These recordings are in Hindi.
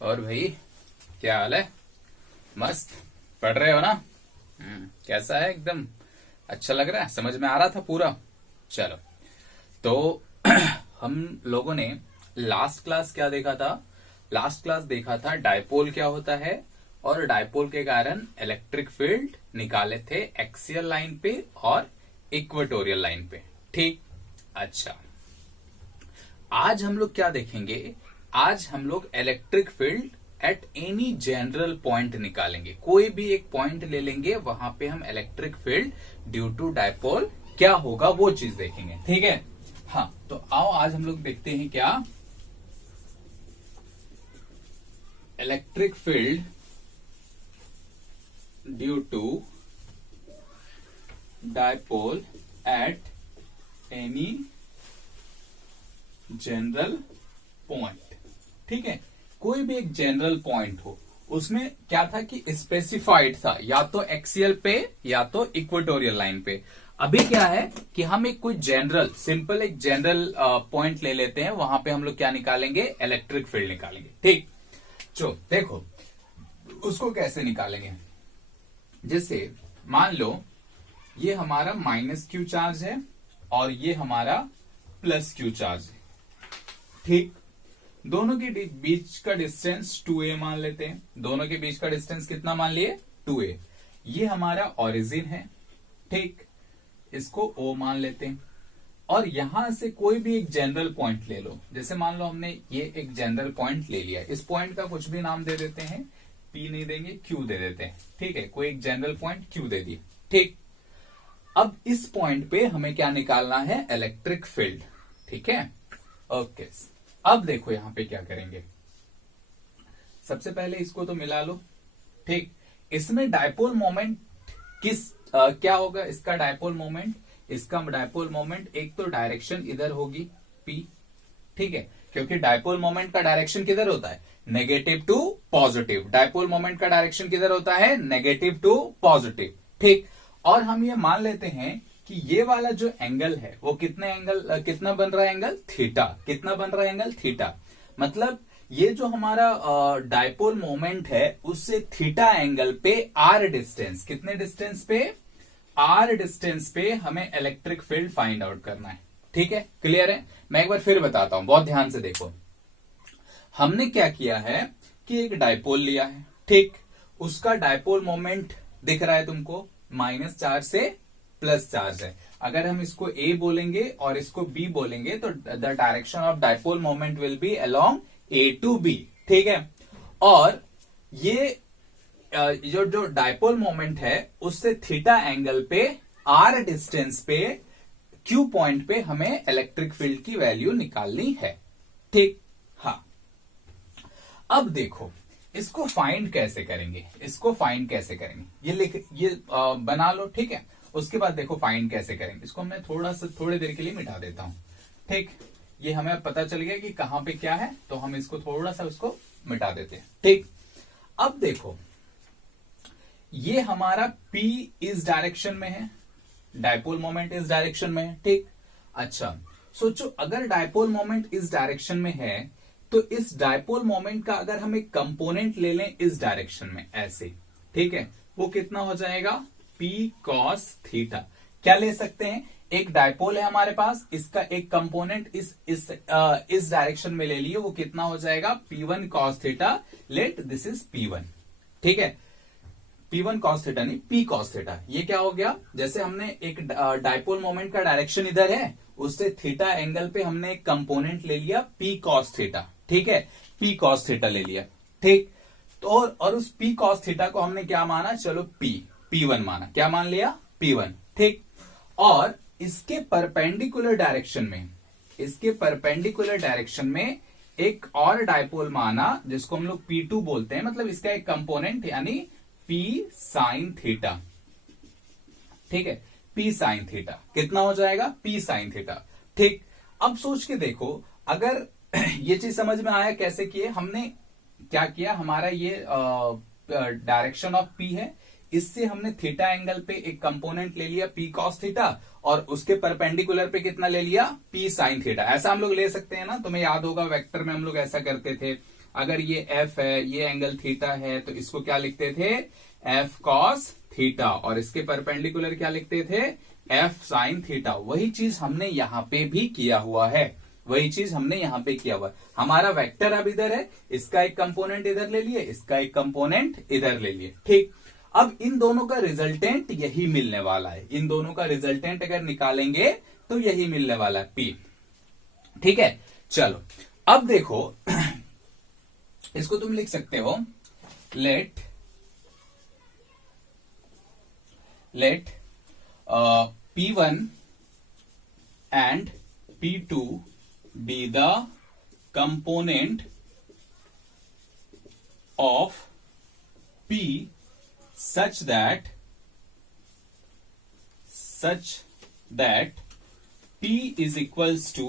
और भाई, क्या हाल है? मस्त पढ़ रहे हो ना? कैसा है? एकदम अच्छा लग रहा है? समझ में आ रहा था पूरा? चलो। तो हम लोगों ने लास्ट क्लास क्या देखा था? लास्ट क्लास देखा था डायपोल क्या होता है, और डायपोल के कारण इलेक्ट्रिक फील्ड निकाले थे एक्सियल लाइन पे और इक्वेटोरियल लाइन पे। ठीक। अच्छा, आज हम लोग क्या देखेंगे? आज हम लोग electric field eight any general point निकालेंगे। कोई भी एक पॉइंट ले लेंगे, वहां पे हम electric field due to dipole क्या होगा वो चीज देखेंगे। ठीक है? हाँ, तो आओ आज हम लोग देखते हैं क्या electric field due to dipole at any general point. ठीक है? कोई भी एक जनरल पॉइंट हो, उसमें क्या था कि स्पेसिफाइड था या तो एक्सियल पे या तो इक्वेटोरियल लाइन पे। अभी क्या है कि हम एक कोई जनरल सिंपल एक जनरल पॉइंट ले लेते हैं, वहां पे हम लोग क्या निकालेंगे? इलेक्ट्रिक फील्ड निकालेंगे। ठीक। जो देखो उसको कैसे निकालेंगे, जैसे मान लो ये हमारा माइनस क्यू चार्ज है और ये हमारा प्लस क्यू चार्ज है। ठीक। दोनों के बीच का डिस्टेंस 2a मान लेते हैं। दोनों के बीच का डिस्टेंस कितना मान लिए? 2a। ये हमारा ओरिजिन है। ठीक। इसको o मान लेते हैं, और यहां से कोई भी एक जनरल पॉइंट ले लो। जैसे मान लो हमने ये एक जनरल पॉइंट ले लिया, इस पॉइंट का कुछ भी नाम दे देते हैं, p नहीं देंगे, q दे देते हैं। ठीक है? कोई एक जनरल पॉइंट q दे दिए। ठीक। अब इस पॉइंट पे हमें क्या निकालना है? Electric field. ठीक है? ओके। अब देखो यहां पे क्या करेंगे, सबसे पहले इसको तो मिला लो। ठीक। इसमें डायपोल मोमेंट क्या होगा? इसका डायपोल मोमेंट एक तो डायरेक्शन इधर होगी P। ठीक है? क्योंकि डायपोल मोमेंट का डायरेक्शन किधर होता है? Negative to positive. Dipole moment का डायरेक्शन किधर होता है? Negative to positive. ठीक। और हम ये मान लेते हैं कि ये वाला जो एंगल है वो कितना बन रहा है? Angle theta. कितना बन रहा है? Angle theta. मतलब ये जो हमारा डायपोल मोमेंट है उससे थीटा एंगल पे आर डिस्टेंस, कितने डिस्टेंस पे? आर डिस्टेंस पे हमें इलेक्ट्रिक फील्ड फाइंड आउट करना है। ठीक है? क्लियर है? मैं एक बार फिर बताता हूं, बहुत ध्यान से देखो। हमने क्या किया है कि एक डायपोल लिया है। ठीक। उसका डायपोल मोमेंट दिख रहा है तुमको, माइनस चार्ज से प्लस चार्ज है। अगर हम इसको ए बोलेंगे और इसको बी बोलेंगे तो the direction of dipole moment will be along A to B. ठीक है? और ये जो डायपोल मोमेंट है उससे थीटा एंगल पे आर डिस्टेंस पे क्यू पॉइंट पे हमें इलेक्ट्रिक फील्ड की वैल्यू निकालनी है। ठीक। हाँ, अब देखो इसको फाइंड कैसे करेंगे? ये बना लो। ठीक है? उसके बाद देखो फाइंड कैसे करेंगे। इसको मैं थोड़ी देर के लिए मिटा देता हूं। ठीक। ये हमें पता चल गया कि कहां पे क्या है, तो हम इसको थोड़ा सा उसको मिटा देते हैं। ठीक। अब देखो ये हमारा P इस डायरेक्शन में है, डायपोल मोमेंट इस डायरेक्शन में है। ठीक। अच्छा, सोचो अगर डायपोल मोमेंट इस डायरेक्शन में है तो इस डायपोल मोमेंट का अगर हम एक कंपोनेंट ले लें इस डायरेक्शन में ऐसे, ठीक है, वो कितना हो जाएगा? P cos theta. क्या ले सकते हैं? एक डायपोल है हमारे पास, इसका एक कंपोनेंट इस डायरेक्शन में ले लिए, वो कितना हो जाएगा? P1 cos theta. Let this is P1। ठीक है? P1 cos थीटा नहीं, P cos थीटा। ये क्या हो गया? जैसे हमने एक डायपोल मोमेंट का डायरेक्शन इधर है, उससे थीटा एंगल पे हमने एक कंपोनेंट ले लिया P cos थीटा। ठीक है? P cos थीटा ले लिया। ठीक। तो और उस P cos थीटा को हमने क्या माना? चलो P1 माना। क्या मान लिया? P1। ठीक। और इसके परपेंडिकुलर डायरेक्शन में एक और डायपोल माना जिसको हम लोग P2 बोलते हैं, मतलब इसका एक कंपोनेंट यानी P sin थीटा। ठीक है? P sin थीटा कितना हो जाएगा? P sin theta. ठीक। अब सोच के देखो, अगर ये चीज समझ में आया कैसे किए हमने? क्या किया? हमारा ये डायरेक्शन ऑफ P है, इससे हमने थीटा एंगल पे एक कंपोनेंट ले लिया P cos थीटा, और उसके परपेंडिकुलर पे कितना ले लिया? P sin theta. ऐसा हम लोग ले सकते हैं ना, तुम्हें याद होगा वेक्टर में हम लोग ऐसा करते थे। अगर ये एफ है, ये एंगल थीटा है, तो इसको क्या लिखते थे, एफ कॉस थीटा, और इसके परपेंडिकुलर क्या लिखते थे, एफ साइन थीटा। वही चीज हमने यहां पे भी किया हुआ है, वही चीज हमने यहां पे किया हुआ है। हमारा वेक्टर अब इधर है, इसका एक कंपोनेंट इधर ले लिए, इसका एक कंपोनेंट इधर ले लिए, ठीक। अब इन दोनों का रिजल्टेंट यही मिलने वाला है, इन दोनों का रिजल्टेंट अगर निकालेंगे तो यही मिलने वाला है, पी, ठीक है। चलो अब देखो इसको तुम लिख सकते हो, late P1 and P2 be the component of P such that P is equals to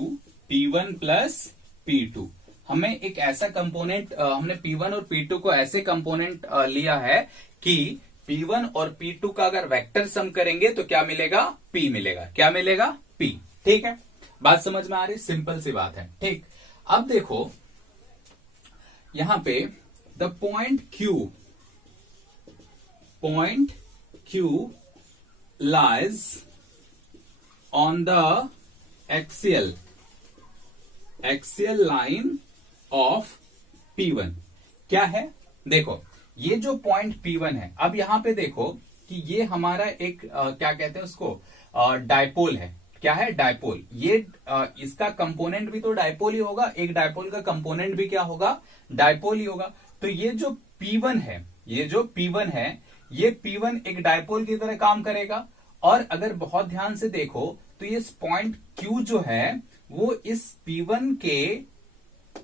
P1 plus P2। हमें एक ऐसा कंपोनेंट, हमने P1 और P2 को ऐसे कंपोनेंट लिया है कि P1 और P2 का अगर वेक्टर सम करेंगे तो क्या मिलेगा, P मिलेगा। क्या मिलेगा, P, ठीक है। बात समझ में आ रही, सिंपल सी बात है, ठीक। अब देखो यहां पे the point Q lies on the axial line of P1। क्या है, देखो ये जो पॉइंट P1 है, अब यहां पे देखो कि ये हमारा एक क्या कहते हैं उसको, डायपोल है। क्या है, डायपोल। ये इसका कंपोनेंट भी तो डायपोल ही होगा, एक डायपोल का कंपोनेंट भी क्या होगा, डायपोल ही होगा। तो ये जो P1 है, ये P1 एक डायपोल की तरह काम करेगा। और अगर बहुत ध्यान से देखो तो ये पॉइंट Q जो है वो इस P1 के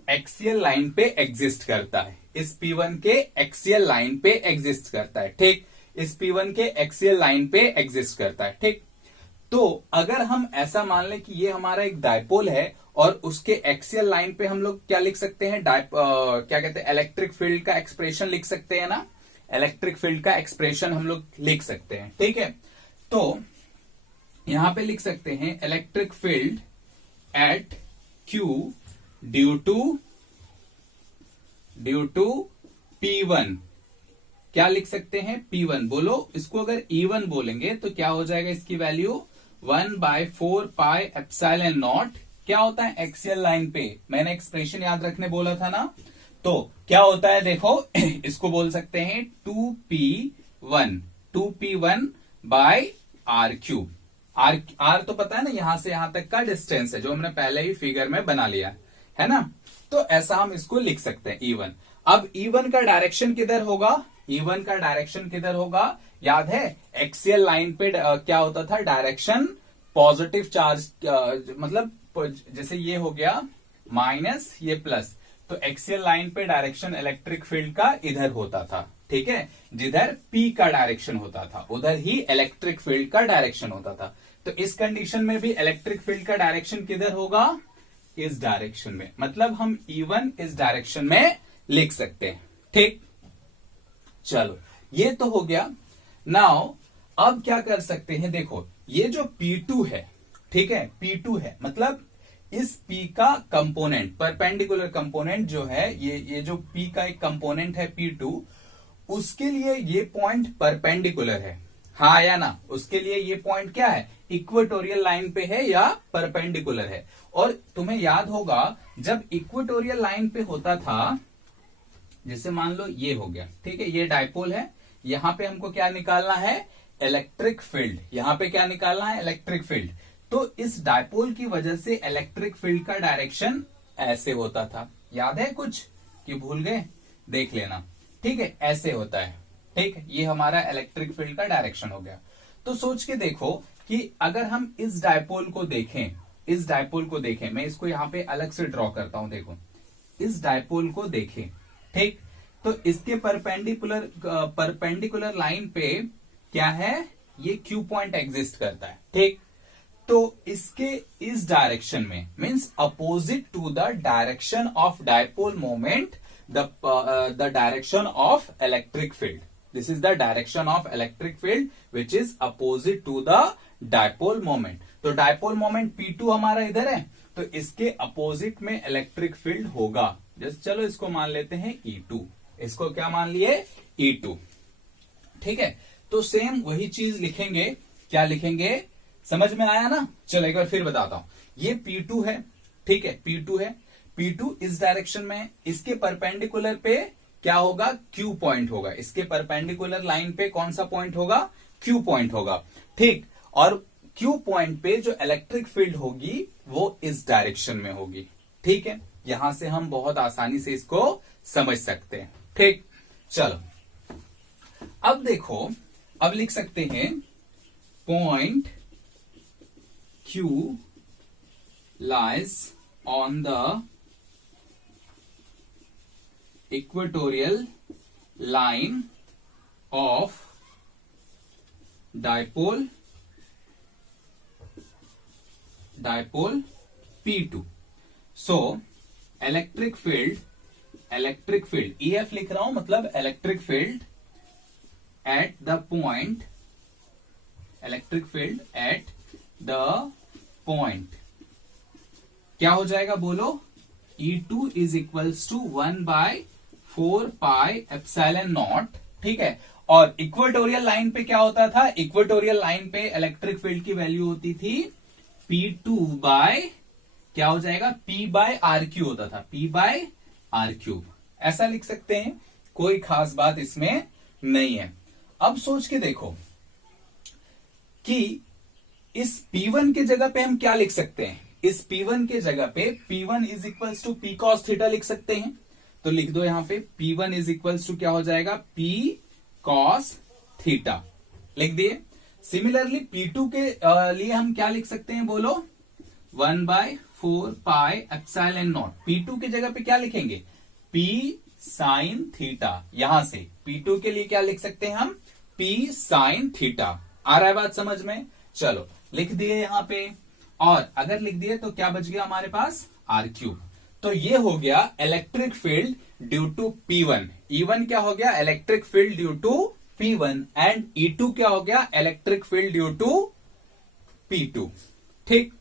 एक्सियल लाइन पे एग्जिस्ट करता है, इस P1 के एक्सियल लाइन पे एग्जिस्ट करता है, ठीक। इस P1 के एक्सियल लाइन पे एग्जिस्ट करता है, ठीक। तो अगर हम ऐसा मान लें कि ये हमारा एक डायपोल है और उसके एक्सियल लाइन पे हम लोग क्या लिख सकते हैं, क्या कहते हैं, इलेक्ट्रिक फील्ड का एक्सप्रेशन लिख सकते हैं ना, इलेक्ट्रिक फील्ड का एक्सप्रेशन हम लोग लिख सकते हैं, ठीक है। तो यहां पे लिख सकते हैं electric field at Q due to P1। क्या लिख सकते हैं, P1 बोलो। इसको अगर E1 बोलेंगे तो क्या हो जाएगा, इसकी वैल्यू 1/4 पाई एप्सिलॉन नॉट। क्या होता है, एक्सियल लाइन पे, मैंने एक्सप्रेशन याद रखने बोला था ना, तो क्या होता है देखो इसको बोल सकते हैं 2P1 बाय R3। R तो पता है ना, यहां से यहां तक का डिस्टेंस है जो हमने पहले ही फिगर में बना लिया है ना। तो ऐसा हम इसको लिख सकते हैं E1। अब E1 का डायरेक्शन किधर होगा, E1 का डायरेक्शन किधर होगा, याद है एक्सियल लाइन पे क्या होता था, डायरेक्शन पॉजिटिव चार्ज, मतलब जैसे ये हो गया माइनस, ये प्लस, तो एक्सियल लाइन पे डायरेक्शन इलेक्ट्रिक फील्ड का इधर होता था, ठीक है। जिधर P का डायरेक्शन होता था उधर ही इलेक्ट्रिक फील्ड का डायरेक्शन होता था। तो इस कंडीशन में भी इलेक्ट्रिक फील्ड का डायरेक्शन किधर होगा, इस डायरेक्शन में, मतलब हम E1 इस डायरेक्शन में लिख सकते हैं, ठीक। चलो ये तो हो गया। नाउ अब क्या कर सकते हैं, देखो ये जो P2 है, ठीक है, P2 है मतलब इस P का कंपोनेंट, परपेंडिकुलर कंपोनेंट जो है, ये जो P का एक कंपोनेंट है P2, उसके लिए ये पॉइंट परपेंडिकुलर है, हाँ या ना, उसके लिए ये पॉइंट क्या है, इक्वेटोरियल लाइन पे है या परपेंडिकुलर है। और तुम्हें याद होगा जब इक्वेटोरियल लाइन पे होता था, जैसे मान लो ये हो गया, ठीक है, ये डायपोल है, यहां पे हमको क्या निकालना है, इलेक्ट्रिक फील्ड। यहां पे क्या निकालना है, इलेक्ट्रिक फील्ड। तो इस डायपोल की वजह से इलेक्ट्रिक फील्ड का डायरेक्शन ऐसे होता था, याद है कुछ कि भूल गए, देख लेना, ठीक है, ऐसे होता है, ठीक। ये हमारा इलेक्ट्रिक फील्ड का डायरेक्शन हो गया। तो सोच के देखो कि अगर हम इस डायपोल को देखें, मैं इसको यहां पे अलग से ड्रॉ करता हूं, देखो इस डायपोल को देखें, ठीक। तो इसके परपेंडिकुलर लाइन पे क्या है, ये Q पॉइंट एग्जिस्ट करता है, ठीक। तो इसके इस डायरेक्शन में means opposite to the direction of dipole moment, the direction of electric field, this is the direction of electric field which is opposite to the dipole moment. तो डायपोल मोमेंट P2 हमारा इधर है, तो इसके अपोजिट में इलेक्ट्रिक फील्ड होगा, जैसे चलो इसको मान लेते हैं E2, इसको क्या मान लिए E2, ठीक है। तो सेम वही चीज लिखेंगे, क्या लिखेंगे, समझ में आया ना। चलो एक बार फिर बताता हूं, ये P2 है, ठीक है, P2 है, P2 इस डायरेक्शन में, इसके परपेंडिकुलर पे क्या होगा, Q पॉइंट होगा, इसके परपेंडिकुलर लाइन पे कौन सा पॉइंट होगा, Q पॉइंट होगा, ठीक। और Q पॉइंट पे जो इलेक्ट्रिक फील्ड होगी वो इस डायरेक्शन में होगी, ठीक है। यहां से हम बहुत आसानी से इसको समझ सकते हैं, ठीक। चलो अब देखो, अब लिख सकते हैं point Q lies on the equatorial line of dipole P2. So electric field EF लिख रहा हूं, मतलब electric field at the point, electric field at the point क्या हो जाएगा बोलो, E2 इज इक्वल्स टू 1/4πε0, ठीक है। और इक्वेटोरियल लाइन पे क्या होता था, इक्वेटोरियल लाइन पे इलेक्ट्रिक फील्ड की वैल्यू होती थी P2 बाय क्या हो जाएगा, P/R3 होता था, P/R3, ऐसा लिख सकते हैं, कोई खास बात इसमें नहीं है। अब सोच के देखो कि इस P1 के जगह पे हम क्या लिख सकते हैं, इस P1 के जगह पे P1 is equals to P cos theta लिख सकते हैं। तो लिख दो यहां पे P1 इज इक्वल्स टू क्या हो जाएगा, P cos थीटा, लिख दिए। सिमिलरली P2 के लिए हम क्या लिख सकते हैं बोलो, 1/4πε0। P2 की जगह पे क्या लिखेंगे, P sin थीटा, यहां से P2 के लिए क्या लिख सकते हैं हम, P sin थीटा। आ रहा है बात समझ में, चलो लिख दिए यहां पे, और अगर लिख दिए तो क्या बच गया हमारे पास, R3। तो ये हो गया electric field due to P1, E1 क्या हो गया, electric field due to P1, and E2 क्या हो गया, electric field due to P2, ठीक।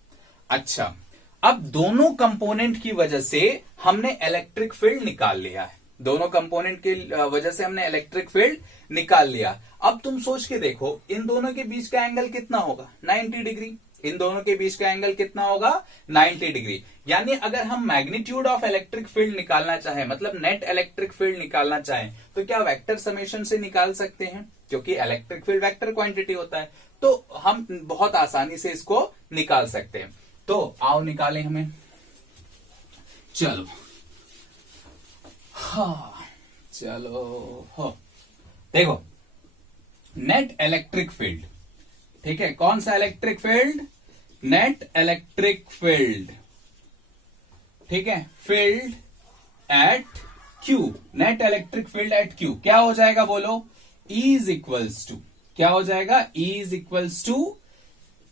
अच्छा, अब दोनों कंपोनेंट की वजह से हमने इलेक्ट्रिक फील्ड निकाल लिया है, दोनों कंपोनेंट की वजह से हमने इलेक्ट्रिक फील्ड निकाल लिया। अब तुम सोच के देखो, इन दोनों के बीच का एंगल कितना होगा, 90 डिग्री, इन दोनों के बीच का एंगल कितना होगा, 90 डिग्री। यानी अगर हम मैग्नीट्यूड ऑफ इलेक्ट्रिक फील्ड निकालना चाहें, मतलब नेट इलेक्ट्रिक फील्ड निकालना चाहें, तो क्या वेक्टर समेशन से निकाल सकते हैं, क्योंकि इलेक्ट्रिक फील्ड वेक्टर क्वांटिटी होता है, तो हम बहुत आसानी से इसको निकाल सकते हैं। तो आओ निकालें हमें, चलो देखो, नेट इलेक्ट्रिक फील्ड, ठीक है, कौन सा electric field, net electric field, ठीक है, field at Q, net electric field at Q क्या हो जाएगा बोलो, E इज इक्वल्स टू, क्या हो जाएगा, E is equals to,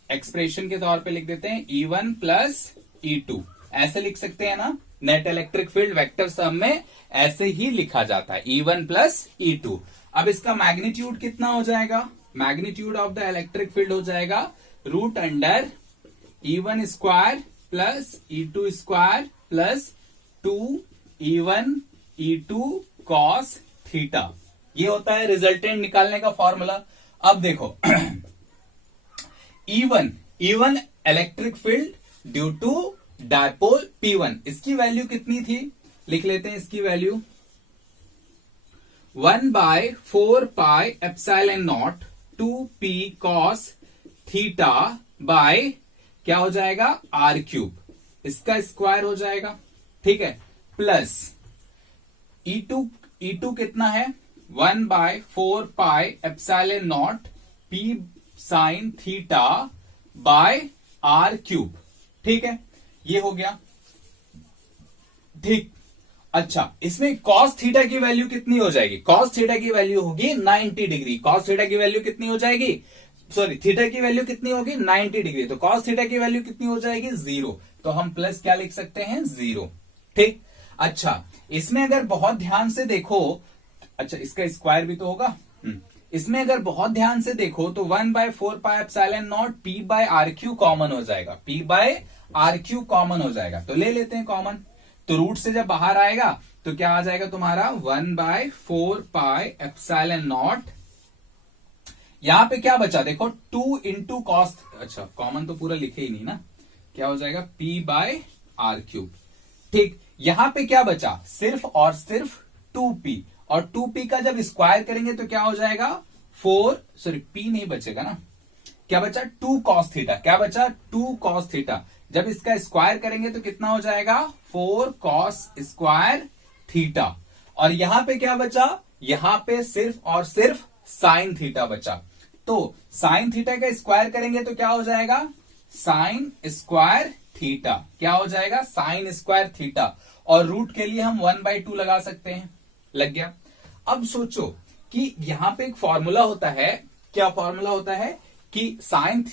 expression के तौर पे लिख देते हैं E1 प्लस E2, ऐसे लिख सकते हैं ना, net electric field vector sum में ऐसे ही लिखा जाता है, E1 प्लस E2। अब इसका मैग्नीट्यूड कितना हो जाएगा, magnitude of the electric field हो जाएगा root under E1 square plus E2 square plus 2E1 E2 cos theta, ये होता है रिजल्टेंट निकालने का फॉर्मूला। अब देखो E1 electric field due to dipole P1, इसकी वैल्यू कितनी थी, लिख लेते हैं इसकी value 1/4πε0 2p cos theta by क्या हो जाएगा, R3, इसका स्क्वायर हो जाएगा, ठीक है, प्लस E2 कितना है, 1/4πε0 p sin theta by R3, ठीक है, ये हो गया, ठीक। अच्छा, इसमें cos थीटा की वैल्यू कितनी हो जाएगी, cos थीटा की वैल्यू होगी 90 डिग्री, cos थीटा की वैल्यू कितनी हो जाएगी, सॉरी थीटा की वैल्यू कितनी होगी 90 डिग्री, तो cos थीटा की वैल्यू कितनी हो जाएगी 0, तो हम प्लस क्या लिख सकते हैं 0, ठीक। अच्छा, इसमें अगर बहुत ध्यान से देखो, अच्छा इसका स्क्वायर भी तो होगा, इसमें अगर बहुत ध्यान से देखो तो 1/4πε0 p/R3 कॉमन हो जाएगा, p/R3 कॉमन हो जाएगा, तो ले लेते हैं कॉमन, तो रूट से जब बाहर आएगा तो क्या आ जाएगा तुम्हारा 1/4πε0। यहां पे क्या बचा देखो 2 इंटू कॉस, अच्छा कॉमन तो पूरा लिखे ही नहीं ना, क्या हो जाएगा p/r³। ठीक, यहां पे क्या बचा सिर्फ और सिर्फ 2p, और 2p का जब स्क्वायर करेंगे तो क्या हो जाएगा 4, सॉरी p नहीं बचेगा ना, क्या बचा 2 cos थीटा, क्या बचा 2 cos थीटा। जब इसका स्क्वायर करेंगे तो कितना हो जाएगा 4 cos स्क्वायर थीटा। और यहां पे क्या बचा, यहां पे सिर्फ और सिर्फ साइन थीटा बचा। तो साइन थीटा का स्क्वायर करेंगे तो क्या हो जाएगा साइन स्क्वायर थीटा, क्या हो जाएगा साइन स्क्वायर थीटा। और रूट के लिए हम 1/2 लगा सकते हैं, लग गया। अब सोचो कि यहां पे एक फॉर्मूला होता है, क्या फॉर्मूला होता है कि sine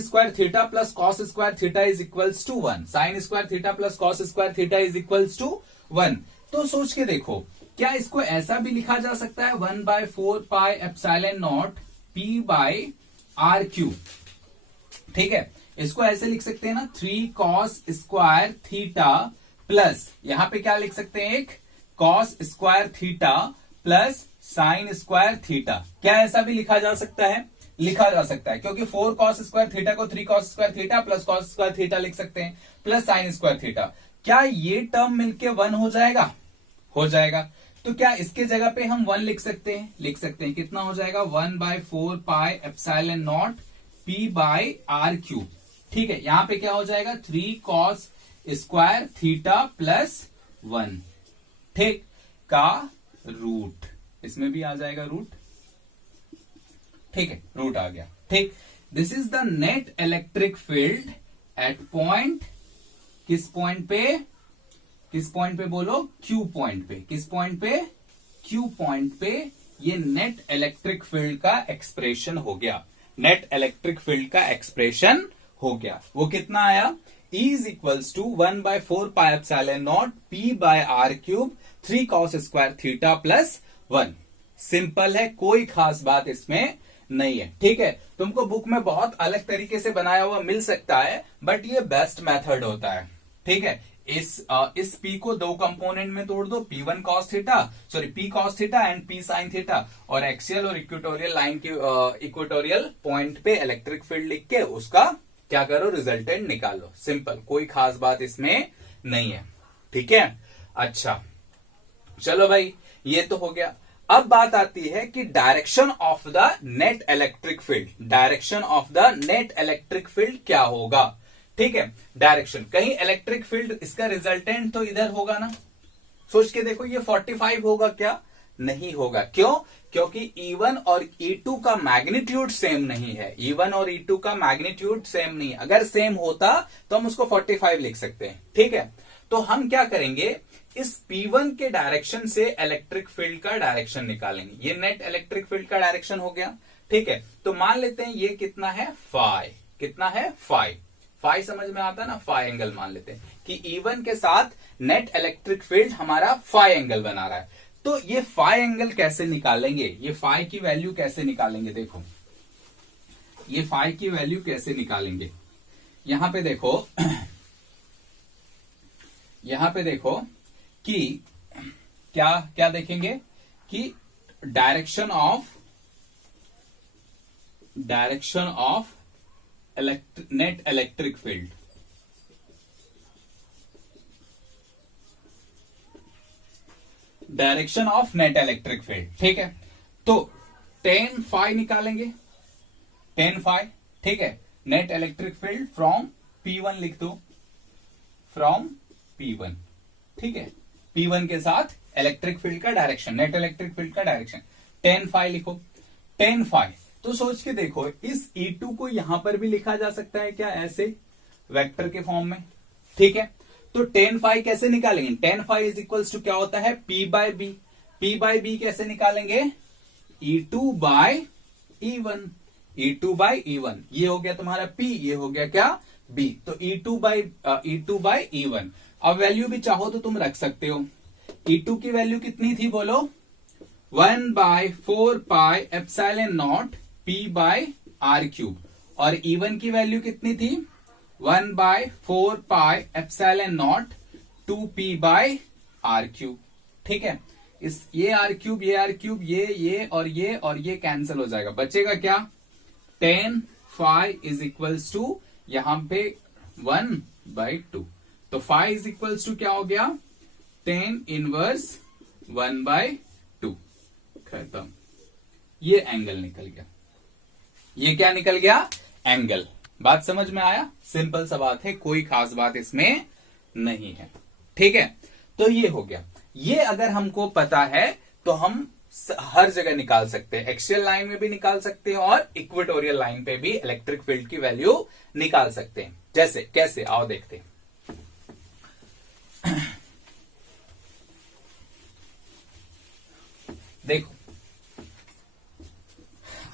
square theta plus cos square theta is equals to 1, sine square theta plus cos square theta is equals to 1। तो सोच के देखो, क्या इसको ऐसा भी लिखा जा सकता है 1/4πε0 p/r³। ठीक है, इसको ऐसे लिख सकते हैं ना 3 cos स्क्वायर थीटा प्लस, यहां पे क्या लिख सकते हैं एक cos square theta plus sign square theta. क्या ऐसा भी लिखा जा सकता है, लिखा जा सकता है, क्योंकि 4 cos स्क्वायर थीटा को 3 cos square theta plus cos square theta लिख सकते हैं प्लस साइन स्क्वायर थीटा। क्या ये टर्म मिलके 1 हो जाएगा, हो जाएगा। तो क्या इसके जगह पे हम 1 लिख सकते हैं, लिख सकते हैं, कितना हो जाएगा 1/4πε0 p/r³। ठीक है, यहां पे क्या हो जाएगा 3 cos स्क्वायर थीटा प्लस 1, ठीक, का रूट, इसमें भी आ जाएगा रूट। ठीक है, रूट आ गया। ठीक, this is the net electric field eight point, किस पॉइंट पे, किस पॉइंट पे बोलो, Q पॉइंट पे, किस पॉइंट पे, Q पॉइंट पे। ये नेट इलेक्ट्रिक फील्ड का एक्सप्रेशन हो गया, नेट इलेक्ट्रिक फील्ड का एक्सप्रेशन हो गया। वो कितना आया, E is equals to 1/4πε0 p/r³, 3 cos square theta plus 1। Simple है, कोई खास बात इसमें नहीं है। ठीक है, तुमको बुक में बहुत अलग तरीके से बनाया हुआ मिल सकता है, बट ये बेस्ट मेथड होता है। ठीक है, इस p को 2 कंपोनेंट में तोड़ दो, p1 cos theta, sorry p cos theta and p sin theta, और एक्सियल और इक्वेटोरियल लाइन के इक्वेटोरियल पॉइंट पे इलेक्ट्रिक फील्ड लिख के उसका क्या करो, रिजल्टेंट निकालो। सिंपल, कोई खास बात इसमें नहीं है। ठीक है, अच्छा चलो भाई, ये तो हो गया। अब बात आती है कि direction of the net electric field, direction of the net electric field क्या होगा। ठीक है, डायरेक्शन, कहीं इलेक्ट्रिक फील्ड इसका रिजल्टेंट तो इधर होगा ना, सोच के देखो, ये 45 होगा क्या, नहीं होगा। क्यों, क्योंकि E1 और E2 का मैग्नीट्यूड सेम नहीं है, E1 और E2 का मैग्नीट्यूड सेम नहीं है। अगर सेम होता तो हम उसको 45 लिख सकते हैं। ठीक है, तो हम क्या करेंगे, इस P1 के डायरेक्शन से इलेक्ट्रिक फील्ड का डायरेक्शन निकालेंगे। ये नेट इलेक्ट्रिक फील्ड का डायरेक्शन हो गया। ठीक है, तो मान लेते हैं ये कितना है फाई, कितना है फाई, फाई समझ में आता है ना, फाई एंगल मान लेते हैं कि E1 के साथ नेट इलेक्ट्रिक फील्ड हमारा फाई एंगल बना रहा है। तो ये फाई एंगल कैसे निकालेंगे, ये फाई की वैल्यू कैसे निकालेंगे, देखो ये फाई की वैल्यू कैसे निकालेंगे। यहां पे देखो यहां पे देखो कि क्या क्या देखेंगे कि direction of net electric field, direction of net electric field. ठीक है, तो tan फाई निकालेंगे, tan फाई। ठीक है, net electric field from P1 लिख दो, फ्रॉम P1। ठीक है, P1 के साथ इलेक्ट्रिक फील्ड का डायरेक्शन, नेट इलेक्ट्रिक फील्ड का डायरेक्शन, tan फाई लिखो, tan फाई। तो सोच के देखो, इस E2 को यहां पर भी लिखा जा सकता है क्या, ऐसे वेक्टर के फॉर्म में। ठीक है, तो tan फाई कैसे निकालेंगे, tan phi is equals to क्या होता है P/B, P/B कैसे निकालेंगे, E2/E1, E2/E1, ये हो गया तुम्हारा P, ये हो गया क्या B, तो E2/E1। अब वैल्यू भी चाहो तो तुम रख सकते हो। E2 की वैल्यू कितनी थी बोलो, 1/4πε0 p/r³, और E1 की वैल्यू कितनी थी, 1/4πε0 2p/r³। ठीक है, इस ये r³, ये r³, ये कैंसिल हो जाएगा, बचेगा क्या, 10 phi इज इक्वल्स टू यहां पे 1/2। तो phi इज इक्वल्स टू क्या हो गया, 10 इनवर्स 1/2। खत्म, ये एंगल निकल गया। ये क्या निकल गया, एंगल। बात समझ में आया, सिंपल सा बात है, कोई खास बात इसमें नहीं है। ठीक है, तो ये हो गया। ये अगर हमको पता है तो हम हर जगह निकाल सकते हैं, एक्सियल लाइन में भी निकाल सकते हैं और इक्वेटोरियल लाइन पे भी इलेक्ट्रिक फील्ड की वैल्यू निकाल सकते हैं। जैसे कैसे, आओ देखते हैं। देखो,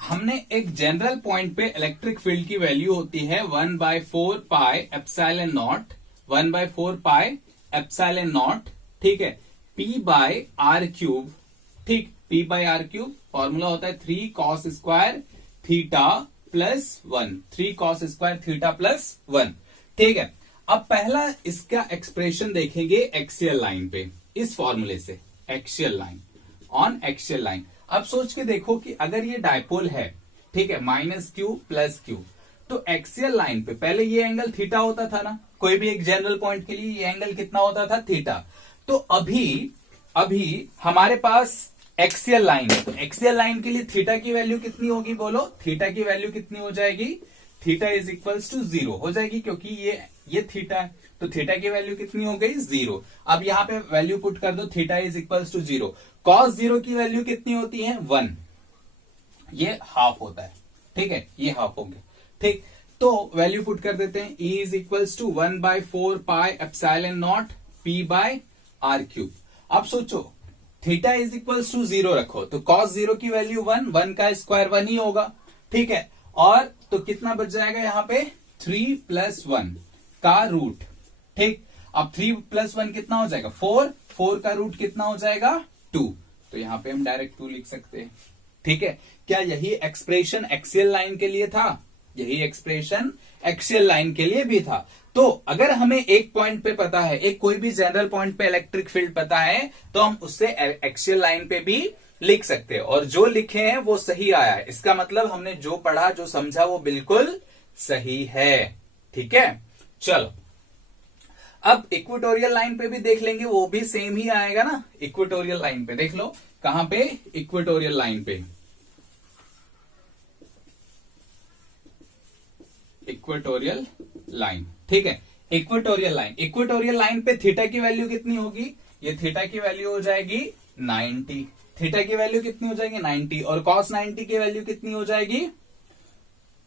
हमने एक जनरल पॉइंट पे इलेक्ट्रिक फील्ड की वैल्यू होती है 1/4 pi epsilon not, 1/4 pi epsilon not. ठीक है, p/r³। ठीक, p/r³ फॉर्मूला होता है 3 cos square theta plus 1, 3 cos square theta plus 1। ठीक है, अब पहला इसका एक्सप्रेशन देखेंगे एक्सियल लाइन पे, इस फॉर्मूले से, axial line, on axial line. अब सोच के देखो कि अगर ये डायपोल है, ठीक है, -q + q, तो एक्सियल लाइन पे पहले ये एंगल थीटा होता था ना, कोई भी एक जनरल पॉइंट के लिए ये एंगल कितना होता था, थीटा। तो अभी हमारे पास एक्सियल लाइन है, तो एक्सियल लाइन के लिए थीटा की वैल्यू कितनी होगी, बोलो, थीटा की वैल्यू कितनी हो जाएगी, थीटा इज इक्वल्स टू 0 हो जाएगी, क्योंकि ये थीटा है, तो थीटा की वैल्यू कितनी हो गई, 0। अब यहां पे वैल्यू पुट कर दो, theta is equals to 0। cos 0 की वैल्यू कितनी होती है, 1, ये हाफ होता है। ठीक है, ये हाफ हो गया। ठीक, तो वैल्यू पुट कर देते हैं, E is equals to 1/4 pi epsilon naught p/r³। अब सोचो, थीटा इज इक्वल्स टू 0 रखो, तो cos 0 की वैल्यू 1, 1 का स्क्वायर 1 ही होगा। ठीक है, और तो कितना बच जाएगा यहां पे, 3 + 1 का रूट। ठीक, अब 3 + 1 कितना हो जाएगा, 4, 4 का रूट कितना हो जाएगा, 2। तो यहां पे हम डायरेक्ट 2 लिख सकते हैं। ठीक है, क्या यही एक्सप्रेशन एक्सियल लाइन के लिए था, यही एक्सप्रेशन एक्सियल लाइन के लिए भी था। तो अगर हमें एक पॉइंट पे पता है, एक कोई भी जनरल पॉइंट पे इलेक्ट्रिक फील्ड पता है, तो हम उससे एक्सियल लाइन पे भी लिख सकते हैं, और जो लिखे हैं वो सही आया है, इसका मतलब हमने जो पढ़ा, जो समझा, वो बिल्कुल सही है। ठीक है, चलो अब इक्वेटोरियल लाइन पे भी देख लेंगे, वो भी सेम ही आएगा ना। इक्वेटोरियल लाइन पे देख लो, कहां पे, इक्वेटोरियल लाइन पे, इक्वेटोरियल लाइन। ठीक है, इक्वेटोरियल लाइन पे थीटा की वैल्यू कितनी होगी, ये थीटा की वैल्यू हो जाएगी 90, थीटा की वैल्यू कितनी हो जाएगी 90, और cos 90 की वैल्यू कितनी हो जाएगी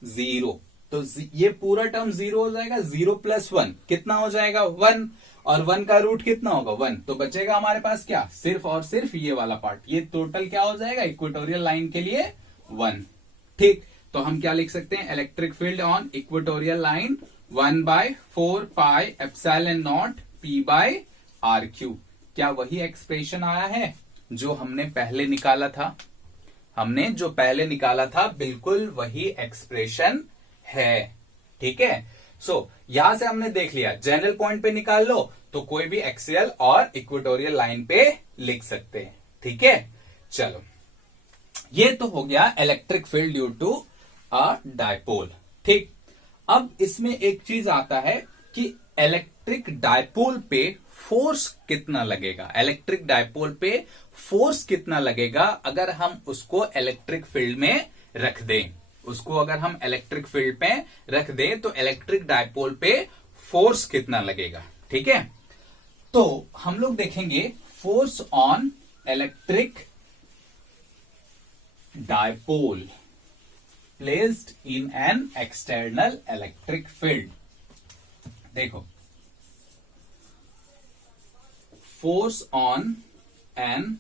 0। तो ये पूरा टर्म 0 हो जाएगा, 0 + 1 कितना हो जाएगा 1, और 1 का रूट कितना होगा 1, तो बचेगा हमारे पास क्या, सिर्फ और सिर्फ ये वाला पार्ट, ये टोटल क्या हो जाएगा इक्वेटोरियल लाइन के लिए 1। ठीक, तो हम क्या लिख सकते हैं, electric field on equatorial line 1/4 pi epsilon naught p/r³। क्या वही एक्सप्रेशन आया है जो हमने पहले निकाला था, हमने जो पहले निकाला था, बिल्कुल वही एक्सप्रेशन है। ठीक है, सो यहां से हमने देख लिया, जनरल पॉइंट पे निकाल लो तो कोई भी एक्सियल और इक्वेटोरियल लाइन पे लिख सकते हैं। ठीक है, चलो, ये तो हो गया electric field due to a dipole. ठीक, अब इसमें एक चीज आता है कि इलेक्ट्रिक डायपोल पे फोर्स कितना लगेगा, इलेक्ट्रिक डायपोल पे फोर्स कितना लगेगा अगर हम उसको इलेक्ट्रिक फील्ड में रख दें, उसको अगर हम इलेक्ट्रिक फील्ड पे रख दें तो इलेक्ट्रिक डायपोल पे फोर्स कितना लगेगा। ठीक है, तो हम लोग देखेंगे force on electric dipole placed in an external electric field. देखो, force on an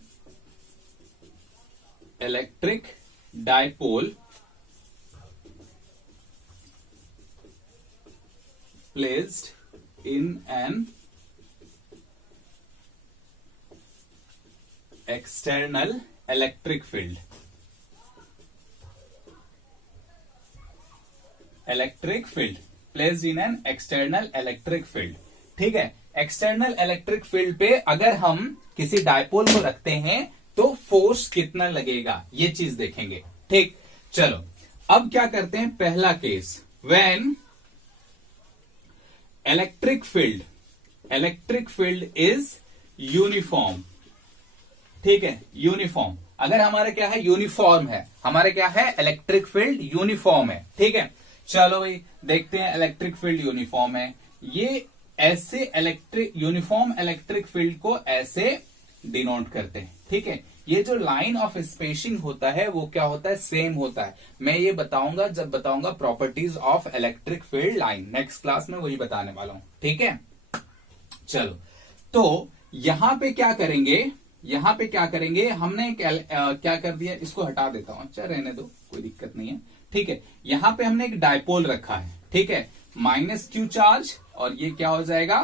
electric dipole placed in an external electric field, electric field placed in an external electric field। ठीक है, एक्सटर्नल इलेक्ट्रिक फील्ड पे अगर हम किसी डायपोल को रखते हैं तो फोर्स कितना लगेगा, ये चीज देखेंगे। ठीक, चलो अब क्या करते हैं, पहला case, when electric field is uniform. ठीक है, यूनिफॉर्म, अगर हमारा क्या है, यूनिफॉर्म है, हमारा क्या है, इलेक्ट्रिक फील्ड यूनिफॉर्म है। ठीक है, चलो भाई देखते हैं, इलेक्ट्रिक फील्ड यूनिफॉर्म है, ये ऐसे यूनिफॉर्म इलेक्ट्रिक फील्ड को ऐसे डिनोट करते हैं। ठीक है, ये जो लाइन ऑफ स्पेसिंग होता है वो क्या होता है, सेम होता है। मैं ये बताऊंगा जब बताऊंगा properties of electric field line, next class में वही बताने वाला हूं। ठीक है, चलो तो यहां पे क्या करेंगे, हमने क्या कर दिया, इसको हटा देता हूं, अच्छा रहने दो, कोई दिक्कत नहीं है। ठीक है, यहां पे हमने एक डायपोल रखा है। ठीक है, माइनस क्यू चार्ज और ये क्या हो जाएगा,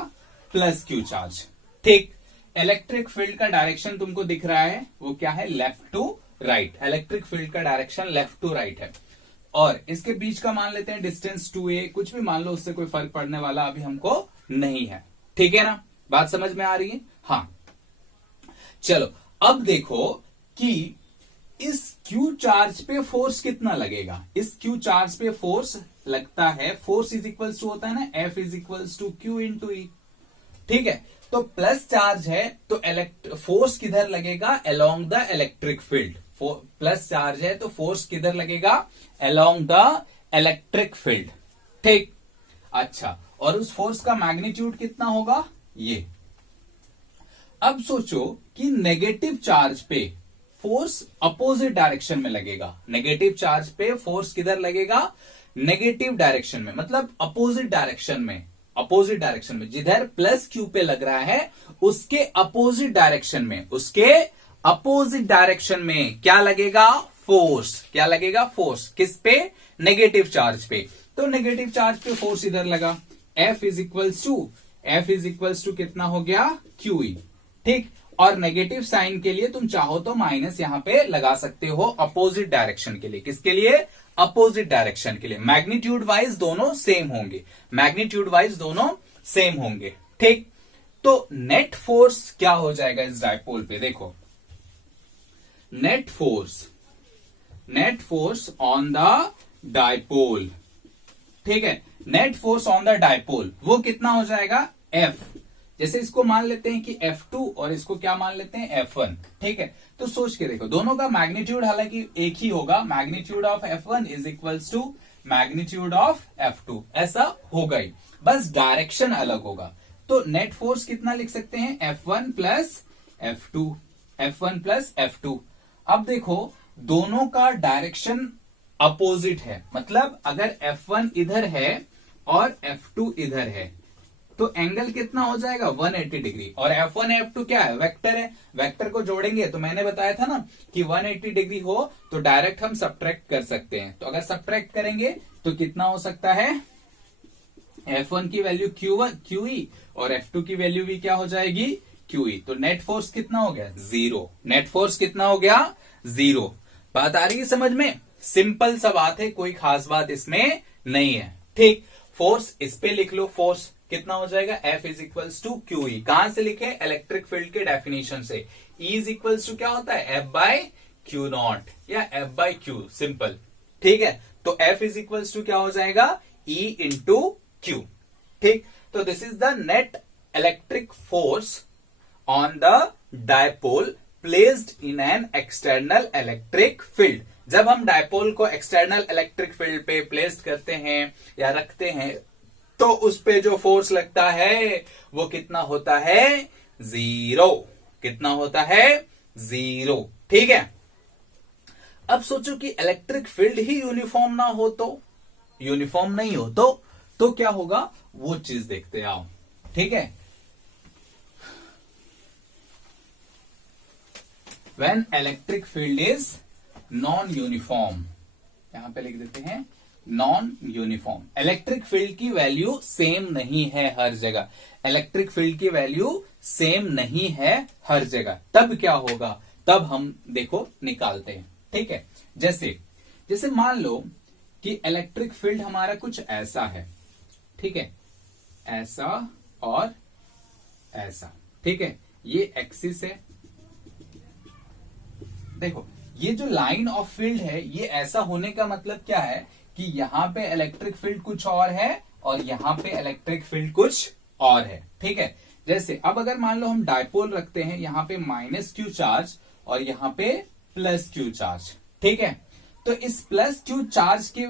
प्लस क्यू चार्ज। ठीक, इलेक्ट्रिक फील्ड का डायरेक्शन तुमको दिख रहा है, वो क्या है, left to right. Electric field का डायरेक्शन लेफ्ट टू राइट है, और इसके बीच का मान लेते हैं डिस्टेंस 2a, कुछ भी मान लो, उससे कोई फर्क पड़ने वाला अभी हमको नहीं है। ठीक है ना, बात समझ में आ रही है। हाँ, चलो अब देखो कि इस क्यू चार्ज पे फोर्स कितना लगेगा। इस क्यू चार्ज पे फोर्स लगता है, फोर्स इज इक्वल्स टू होता है ना, F is equals to Q into E. ठीक है, तो प्लस चार्ज है तो फोर्स किधर लगेगा, along the electric field. Plus charge है तो फोर्स किधर लगेगा, अलोंग द इलेक्ट्रिक फील्ड। ठीक, अच्छा, और उस फोर्स का मैग्नीट्यूड कितना होगा, ये। अब सोचो कि नेगेटिव चार्ज पे फोर्स अपोजिट डायरेक्शन में लगेगा। नेगेटिव चार्ज पे फोर्स किधर लगेगा, नेगेटिव डायरेक्शन में, मतलब अपोजिट डायरेक्शन में। अपोजिट डायरेक्शन में जिधर प्लस क्यू पे लग रहा है उसके अपोजिट डायरेक्शन में क्या लगेगा, फोर्स। क्या लगेगा, फोर्स, किस पे, नेगेटिव चार्ज पे। तो नेगेटिव चार्ज पे फोर्स इधर लगा, F इज इक्वल्स टू कितना हो गया, QE। ठीक, और नेगेटिव साइन के लिए तुम चाहो तो माइनस यहां पे लगा सकते हो, अपोजिट डायरेक्शन के लिए। किसके लिए, अपोजिट डायरेक्शन के लिए। मैग्नीट्यूड वाइज दोनों सेम होंगे। ठीक, तो नेट फोर्स क्या हो जाएगा इस डायपोल पे, देखो, net force on the dipole. ठीक है, net force on the dipole वो कितना हो जाएगा, F। जैसे इसको मान लेते हैं कि F2 और इसको क्या मान लेते हैं, F1। ठीक है, तो सोच के देखो, दोनों का मैग्नीट्यूड हालांकि एक ही होगा, magnitude of F1 is equals to magnitude of F2, ऐसा होगा ही, बस डायरेक्शन अलग होगा। तो नेट फोर्स कितना लिख सकते हैं, F1 प्लस F2। अब देखो दोनों का डायरेक्शन अपोजिट है, मतलब अगर F1 इधर है और F2 इधर है तो एंगल कितना हो जाएगा, 180 डिग्री। और F1 F2 क्या है, वेक्टर है, वेक्टर को जोड़ेंगे तो मैंने बताया था ना कि 180 डिग्री हो तो डायरेक्ट हम सब्ट्रैक्ट कर सकते हैं। तो अगर सब्ट्रैक्ट करेंगे तो कितना हो सकता है, F1 की वैल्यू QE और F2 की वैल्यू भी क्या हो जाएगी, QE। तो नेट फोर्स कितना हो गया, 0। नेट फोर्स कितना हो गया, 0। बात आ रही है समझ में, सिंपल सा बात है, कोई खास बात इसमें नहीं है। ठीक, फोर्स इस पे लिख लो, फोर्स कितना हो जाएगा, F is equals to QE। कहां से लिखे, इलेक्ट्रिक फील्ड के डेफिनेशन से। E इज इक्वल्स टू क्या होता है, F बाय Q नॉट या F बाय Q, सिंपल। ठीक है, तो F इज इक्वल्स टू क्या हो जाएगा, E इंटू Q। ठीक, तो this is the net electric force on the dipole placed in an external electric field. जब हम डायपोल को एक्सटर्नल इलेक्ट्रिक फील्ड पे प्लेस्ड करते हैं या रखते हैं तो उस पे जो फोर्स लगता है वो कितना होता है, 0। कितना होता है, 0। ठीक है, अब सोचो कि इलेक्ट्रिक फील्ड ही यूनिफॉर्म ना हो तो, यूनिफॉर्म नहीं हो तो क्या होगा, वो चीज देखते आओ। ठीक है, when electric field is non uniform, यहां पे लिख देते हैं नॉन यूनिफॉर्म। इलेक्ट्रिक फील्ड की वैल्यू सेम नहीं है हर जगह, इलेक्ट्रिक फील्ड की वैल्यू सेम नहीं है हर जगह। तब क्या होगा, तब हम देखो निकालते हैं। ठीक है, जैसे मान लो कि इलेक्ट्रिक फील्ड हमारा कुछ ऐसा है। ठीक है, ऐसा और ऐसा, ठीक है, ये एक्सिस है। देखो ये जो लाइन ऑफ फील्ड है, ये ऐसा होने का मतलब क्या है कि यहां पे इलेक्ट्रिक फील्ड कुछ और है और यहां पे इलेक्ट्रिक फील्ड कुछ और है, ठीक है। जैसे अब अगर मान लो हम डायपोल रखते हैं, यहां पे माइनस क्यू चार्ज और यहां पे प्लस क्यू चार्ज, ठीक है। तो इस प्लस क्यू चार्ज के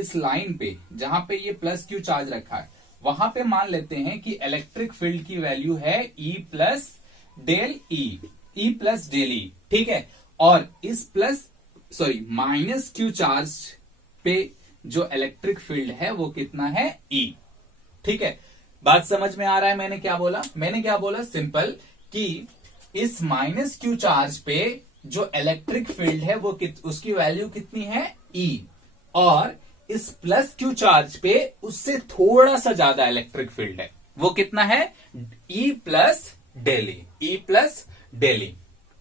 इस लाइन पे जहां पे ये प्लस क्यू चार्ज रखा है, वहां पे मान लेते हैं कि इलेक्ट्रिक फील्ड की वैल्यू है E plus del E plus del E, ठीक है। और इस माइनस क्यू चार्ज पे जो इलेक्ट्रिक फील्ड है वो कितना है E, ठीक है। बात समझ में आ रहा है मैंने क्या बोला? मैंने क्या बोला? सिंपल कि इस माइनस क्यू चार्ज पे जो इलेक्ट्रिक फील्ड है वो उसकी वैल्यू कितनी है E, और इस प्लस क्यू चार्ज पे उससे थोड़ा सा ज्यादा इलेक्ट्रिक फील्ड है, वो कितना है E plus daily, E plus daily,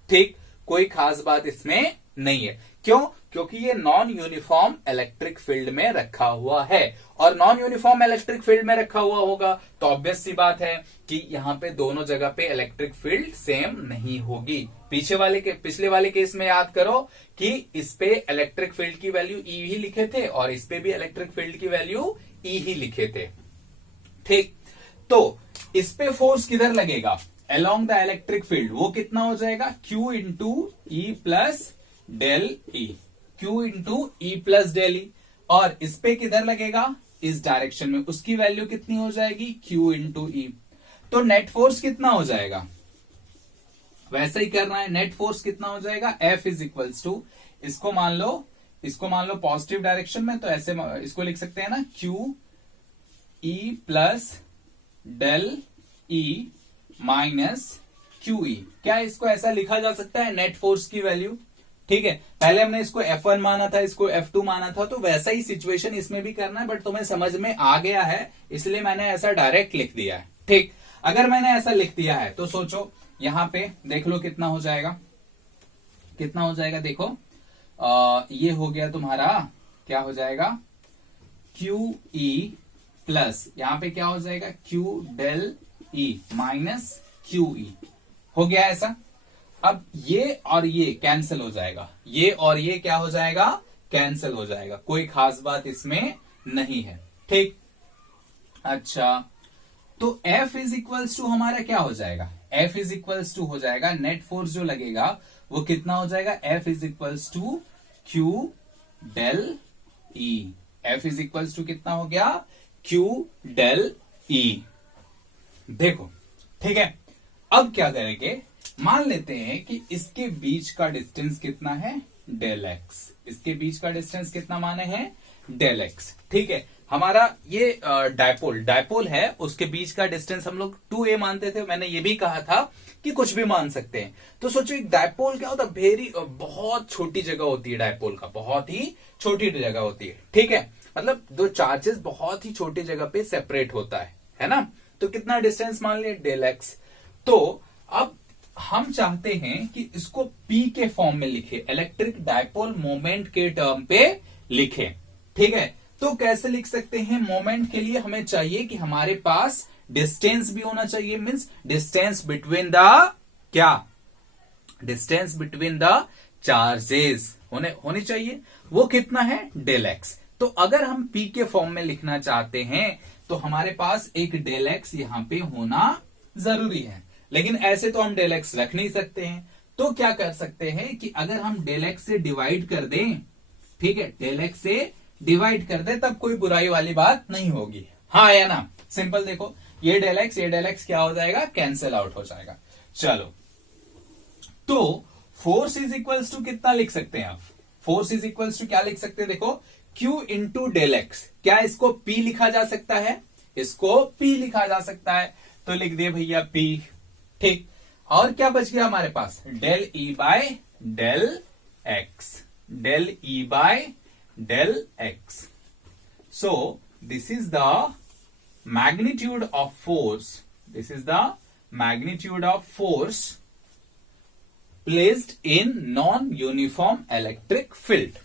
ठीक। कोई खास बात इसमें नहीं है। क्यों? क्योंकि ये नॉन यूनिफॉर्म इलेक्ट्रिक फील्ड में रखा हुआ है, और नॉन यूनिफॉर्म इलेक्ट्रिक फील्ड में रखा हुआ होगा तो ऑब्वियस सी बात है कि यहां पे दोनों जगह पे इलेक्ट्रिक फील्ड सेम नहीं होगी। पिछले वाले केस में याद करो कि इस पे इलेक्ट्रिक फील्ड की वैल्यू E ही लिखे थे और इस पे भी इलेक्ट्रिक फील्ड की वैल्यू E ही लिखे थे, ठीक। तो इस पे फोर्स किधर लगेगा? अलोंग द इलेक्ट्रिक फील्ड, वो कितना हो जाएगा? Q into E plus del E, Q into E plus del E. और इस पे किधर लगेगा? इस डायरेक्शन में, उसकी वैल्यू कितनी हो जाएगी? Q इंटू ई। तो नेट फोर्स कितना हो जाएगा? वैसा ही करना है, नेट फोर्स कितना हो जाएगा? F इज इक्वल्स टू, इसको मान लो पॉजिटिव डायरेक्शन में, तो ऐसे इसको लिख सकते हैं ना, Q E plus del E minus Q E. क्या इसको ऐसा लिखा जा सकता है, नेट फोर्स की वैल्यू, ठीक है। पहले हमने इसको F1 माना था, इसको F2 माना था, तो वैसा ही सिचुएशन इसमें भी करना है, बट तुम्हें समझ में आ गया है इसलिए मैंने ऐसा डायरेक्ट लिख दिया है, ठीक। अगर मैंने ऐसा लिख दिया है तो सोचो यहां पे देख लो कितना हो जाएगा, कितना हो जाएगा देखो, ये हो गया तुम्हारा, क्या हो जाएगा? क्यू ई प्लस, यहां पे क्या हो जाएगा? Q del E minus Q E, हो गया ऐसा। अब ये और ये कैंसिल हो जाएगा, ये और ये क्या हो जाएगा? कैंसिल हो जाएगा, कोई खास बात इसमें नहीं है, ठीक। अच्छा, तो F इज इक्वल्स टू हमारा क्या हो जाएगा? F इज इक्वल्स टू हो जाएगा, नेट फोर्स जो लगेगा वो कितना हो जाएगा? F is equals to Q del E. F is equals to कितना हो गया? Q del E. देखो, ठीक है। अब क्या करेंगे, मान लेते हैं कि इसके बीच का डिस्टेंस कितना है? Del X. इसके बीच का डिस्टेंस कितना माने हैं? डेल एक्स, ठीक है। हमारा ये डायपोल है, उसके बीच का डिस्टेंस हम लोग 2a मानते थे। मैंने ये भी कहा था कि कुछ भी मान सकते हैं। तो सोचो एक डायपोल क्या होता है, बहुत छोटी जगह होती है डायपोल का, बहुत ही छोटी जगह होती है, ठीक है। मतलब दो चार्जेस बहुत ही छोटी जगह पे सेपरेट होता है ना। तो कितना डिस्टेंस मान लिया? Del X. तो अब हम चाहते हैं कि इसको P के फॉर्म में लिखे, इलेक्ट्रिक डायपोल मोमेंट के टर्म पे लिखे, ठीक है। तो कैसे लिख सकते हैं? मोमेंट के लिए हमें चाहिए कि हमारे पास डिस्टेंस भी होना चाहिए, मींस डिस्टेंस बिटवीन द क्या? डिस्टेंस बिटवीन द चार्जेस होनी चाहिए। वो कितना है? Del X. तो अगर हम P के फॉर्म में लिखना चाहते हैं तो हमारे पास एक डेल एक्स यहां पे होना जरूरी है, लेकिन ऐसे तो हम डेल एक्स रख नहीं सकते हैं। तो क्या कर सकते हैं कि अगर हम डेल एक्स से डिवाइड कर दें, ठीक है, डेल एक्स से डिवाइड कर दें, तब कोई बुराई वाली बात नहीं होगी, हाँ या ना। सिंपल देखो, ये डेल एक्स क्या हो जाएगा? कैंसिल आउट हो जाएगा। चलो, तो फोर्स इज इक्वल्स टू कितना लिख सकते हैं आप? फोर्स इज इक्वल्स टू क्या लिख सकते हैं? देखो, Q इंटू डेल एक्स। क्या इसको P लिखा जा सकता है? इसको P लिखा जा सकता है, तो लिख दिए भैया P, ठीक। और क्या बच गया हमारे पास? Del E by del X, del E by del X. So this is the magnitude of force, this is the magnitude of force placed in non uniform electric field.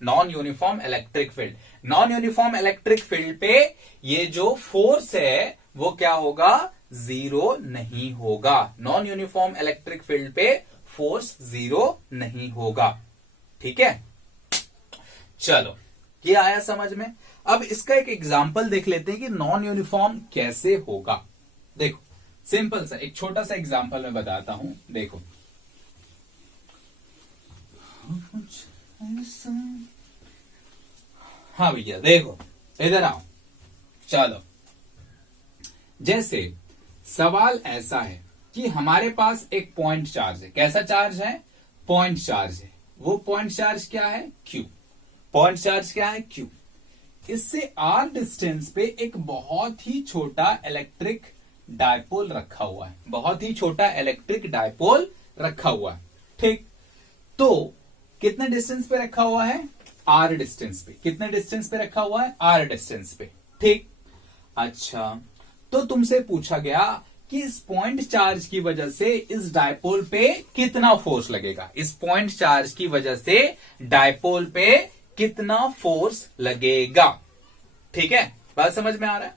Non uniform electric field, non uniform electric field पे ये जो फोर्स है वो क्या होगा? जीरो नहीं होगा। नॉन यूनिफॉर्म इलेक्ट्रिक फील्ड पे फोर्स जीरो नहीं होगा। ठीक है, चलो ये आया समझ में। अब इसका एक एग्जांपल देख लेते हैं कि नॉन यूनिफॉर्म कैसे होगा। देखो सिंपल सा एक छोटा सा एग्जांपल मैं बताता हूं। देखो हाँ भैया देखो इधर आओ। चलो जैसे सवाल ऐसा है कि हमारे पास एक पॉइंट चार्ज है। कैसा चार्ज है? पॉइंट चार्ज है। वो पॉइंट चार्ज क्या है? क्यू। पॉइंट चार्ज क्या है? क्यू। इससे आर डिस्टेंस पे एक बहुत ही छोटा इलेक्ट्रिक डायपोल रखा हुआ है। बहुत ही छोटा इलेक्ट्रिक डायपोल रखा हुआ है। ठीक, तो कितने डिस्टेंस पे रखा हुआ है? आर डिस्टेंस पे। कितने डिस्टेंस पे रखा हुआ है? आर डिस्टेंस पे। ठीक, अच्छा तो तुमसे पूछा गया कि इस पॉइंट चार्ज की वजह से इस डायपोल पे कितना फोर्स लगेगा। इस पॉइंट चार्ज की वजह से डायपोल पे कितना फोर्स लगेगा। ठीक है, बात समझ में आ रहा है?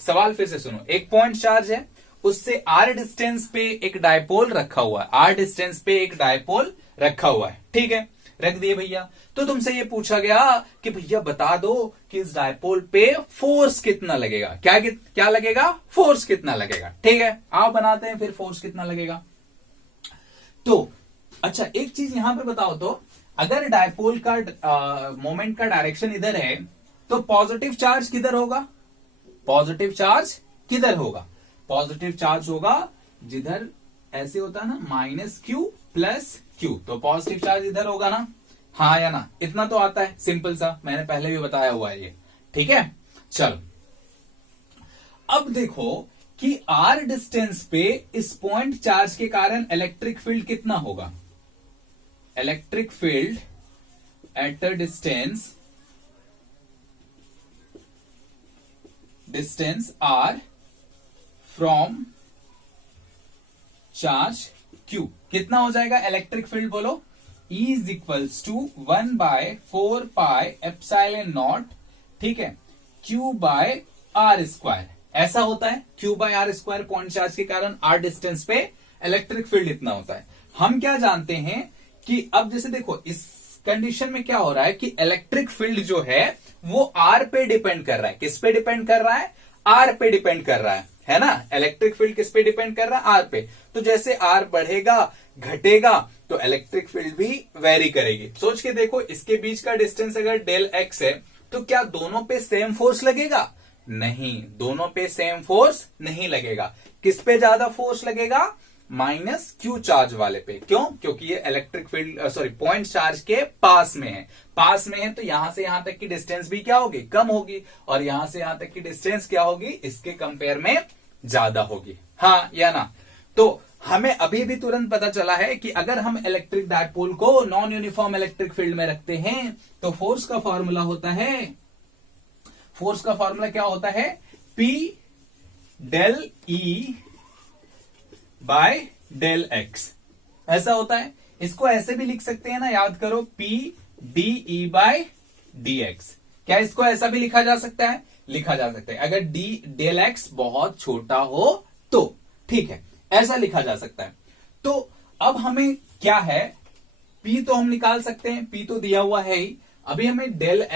सवाल फिर से सुनो। एक पॉइंट चार्ज है, उससे आर डिस्टेंस पे एक डायपोल रखा हुआ है। आर डिस्टेंस पे एक डायपोल रखा हुआ है। ठीक है, रख दिए भैया। तो तुमसे ये पूछा गया कि भैया बता दो कि इस डायपोल पे फोर्स कितना लगेगा। क्या लगेगा? फोर्स कितना लगेगा। ठीक है, आप बनाते हैं फिर फोर्स कितना लगेगा। तो अच्छा एक चीज यहां पे बताओ तो, अगर डायपोल का मोमेंट का डायरेक्शन इधर है तो पॉजिटिव चार्ज किधर होगा? पॉजिटिव चार्ज किधर होगा? पॉजिटिव चार्ज होगा जिधर ऐसे होता है ना, माइनस क्यू प्लस क्यू। तो पॉजिटिव चार्ज इधर होगा ना, हाँ या ना? इतना तो आता है, सिंपल सा, मैंने पहले भी बताया हुआ है ये। ठीक है, चलो अब देखो कि आर डिस्टेंस पे इस पॉइंट चार्ज के कारण इलेक्ट्रिक फील्ड कितना होगा। Electric field at a distance R from charge Q कितना हो जाएगा? इलेक्ट्रिक फील्ड बोलो, E इज इक्वल्स टू 1/4πε0, ठीक है, Q बाय आर स्क्वायर। ऐसा होता है, Q by R square point charge के कारण आर डिस्टेंस पे इलेक्ट्रिक फील्ड इतना होता है। हम क्या जानते हैं कि अब जैसे देखो इस कंडीशन में क्या हो रहा है कि इलेक्ट्रिक फील्ड जो है वो आर पे डिपेंड कर रहा है। किस पे डिपेंड कर रहा है? आर पे डिपेंड कर रहा है ना? इलेक्ट्रिक फील्ड किस पे डिपेंड कर रहा है? आर पे। तो जैसे आर बढ़ेगा घटेगा तो इलेक्ट्रिक फील्ड भी वेरी करेगी। सोच के देखो, इसके बीच का डिस्टेंस अगर डेल एक्स है तो क्या दोनों पे सेम फोर्स लगेगा? नहीं, दोनों पे सेम फोर्स नहीं लगेगा। किस पे ज्यादा फोर्स लगेगा? माइनस क्यू चार्ज वाले पे। क्यों? क्योंकि ये इलेक्ट्रिक फील्ड पॉइंट चार्ज के पास में है। पास में है तो यहां से यहां तक की डिस्टेंस भी क्या होगी? कम होगी। और यहां से यहां तक की डिस्टेंस क्या होगी? इसके कंपेयर में ज्यादा होगी। हाँ या ना? तो हमें अभी भी तुरंत पता चला है कि अगर हम इलेक्ट्रिक डायपोल को नॉन यूनिफॉर्म इलेक्ट्रिक फील्ड में रखते हैं तो फोर्स का फॉर्मूला होता है, फोर्स का फॉर्मूला क्या होता है? P del E by del X. ऐसा होता है। इसको ऐसे भी लिख सकते हैं ना, याद करो, P D E bye D x. क्या इसको ऐसा भी लिखा जा सकता है? लिखा जा सकता है। अगर डी डेल एक्स बहुत छोटा हो तो, ठीक है, ऐसा लिखा जा सकता है। तो अब हमें क्या है, P तो हम निकाल सकते हैं, P तो दिया हुआ है ही। अभी हमें del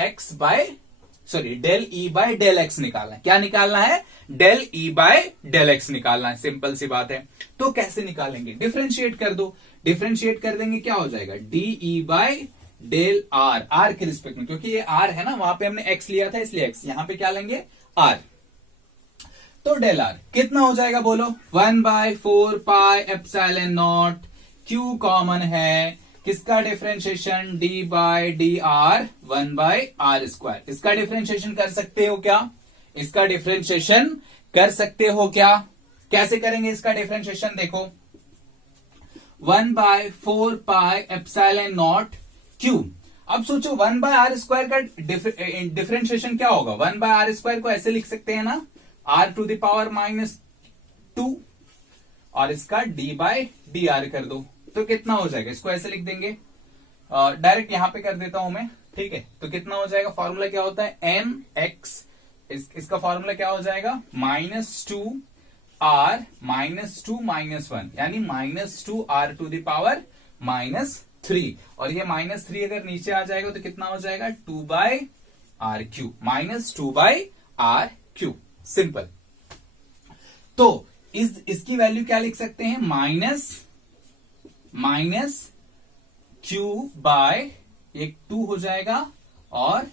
E by del X निकालना है। क्या निकालना है? Del E by del X निकालना है। सिंपल सी बात है। तो कैसे निकालेंगे? डिफरेंशिएट कर दो। डिफरेंशिएट कर देंगे, क्या हो जाएगा? D E by del R, R के रिस्पेक्ट में, क्योंकि ये आर है ना, वहां पे हमने एक्स लिया था इसलिए एक्स, यहां पे क्या लेंगे? आर। तो डेल आर कितना हो जाएगा बोलो? 1/4πε0। क्यू कॉमन है, किसका differentiation? D by D R 1/r²। इसका डिफरेंशिएशन कर सकते हो क्या? इसका डिफरेंशिएशन कर सकते हो क्या? कैसे करेंगे इसका डिफरेंशिएशन? देखो, 1/4πε0 क्यू। अब सोचो 1/r² का डिफरेंशिएशन क्या होगा? 1/r² को ऐसे लिख सकते हैं ना, r⁻⁻², और इसका d बाय डी आर कर दो तो कितना हो जाएगा? इसको ऐसे लिख देंगे, डायरेक्ट यहां पे कर देता हूं मैं, ठीक है। तो कितना हो जाएगा? फॉर्मूला क्या होता है? mx, इसका फॉर्मूला क्या हो जाएगा? -2 आर -2 - 1 यानी -2r टू द पावर -3, और ये -3 अगर नीचे आ जाएगा तो कितना हो जाएगा 2/r³ -2/r³। सिंपल। तो इसकी वैल्यू क्या लिख सकते हैं, -q/एक 2 हो जाएगा और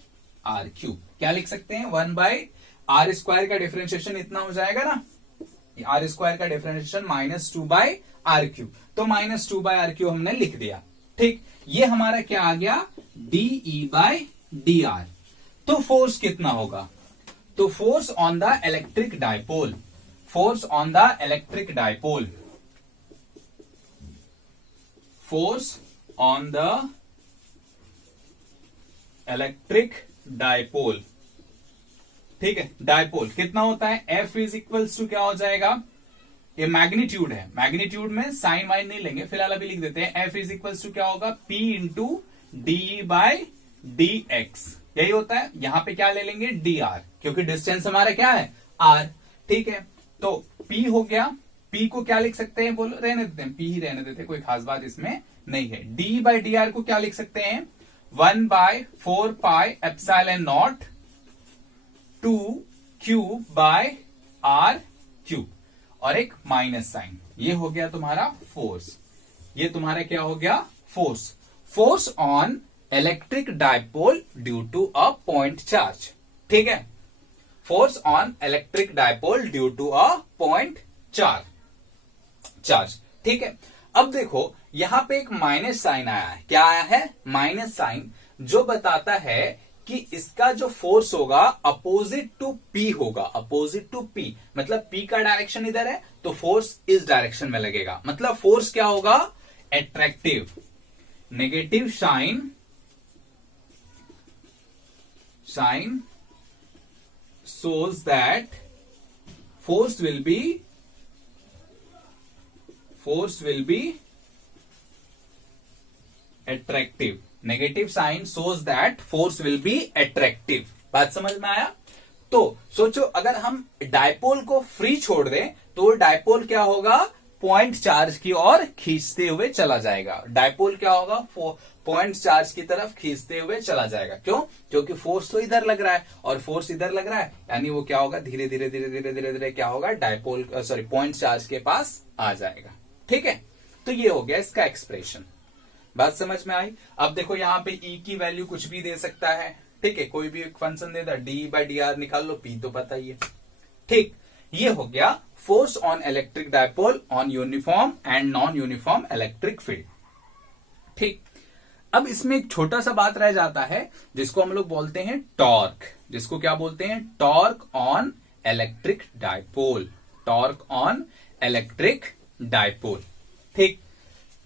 r³ क्या लिख सकते हैं 1/r² का डिफरेंशिएशन इतना हो जाएगा ना, r² का डिफरेंशिएशन -2/r³, तो -2/r³ हमने लिख दिया। ठीक, ये हमारा क्या आ गया dE/dr। तो फोर्स कितना होगा, तो force on the electric dipole, force on the electric dipole, force on the electric dipole, ठीक है, डायपोल कितना होता है, F इज इक्वल्स टू क्या हो जाएगा, ये मैग्नीट्यूड है, मैग्नीट्यूड में साइन वाइन नहीं लेंगे, फिलहाल अभी लिख देते हैं, F इज इक्वल्स टू क्या होगा P इंटू DE/dx, यही होता है। यहां पे क्या ले लेंगे dr, क्योंकि डिस्टेंस हमारा क्या है r, ठीक है। तो P हो गया, P को क्या लिख सकते हैं, बोलो, रहने देते हैं, P ही रहने देते हैं, कोई खास बात इसमें नहीं है। D/dr को क्या लिख सकते हैं 1/4πε0 2q/r³ और एक माइनस साइन, ये हो गया तुम्हारा फोर्स, ये तुम्हारा क्या हो गया force, force on electric dipole due to a point charge, ठीक है, force on electric dipole due to a point charge, ठीक है। अब देखो यहां पे एक माइनस साइन आया है, क्या आया है माइनस साइन, जो बताता है कि इसका जो फोर्स होगा अपोजिट टू पी होगा, अपोजिट टू पी, मतलब पी का डायरेक्शन इधर है तो फोर्स इस डायरेक्शन में लगेगा, मतलब फोर्स क्या होगा attractive, negative sign shows that force will be attractive, negative sign shows that force will be attractive। बात समझ में आया। तो सोचो अगर हम डायपोल को फ्री छोड़ दें तो डायपोल क्या होगा पॉइंट चार्ज की ओर खींचते हुए चला जाएगा, डायपोल क्या होगा पॉइंट चार्ज की तरफ खींचते हुए चला जाएगा। क्यों, क्योंकि फोर्स तो इधर लग रहा है और फोर्स इधर लग रहा है, यानी वो क्या होगा धीरे धीरे धीरे धीरे धीरे धीरे क्या होगा डायपोल पॉइंट चार्ज के पास आ जाएगा, ठीक है। तो ये हो गया इसका एक्सप्रेशन, बात समझ में आई। अब देखो यहाँ पे E की वैल्यू कुछ भी दे सकता है, ठीक है, कोई भी फंक्शन दे दो, D/dr निकाल लो, P तो पता ही है, ठीक। ये हो गया force on electric dipole on uniform and non uniform electric field, ठीक। अब इसमें एक छोटा सा बात रह जाता है जिसको हम लोग बोलते हैं टॉर्क, जिसको क्या बोलते हैं torque on electric dipole, torque on electric dipole, ठीक।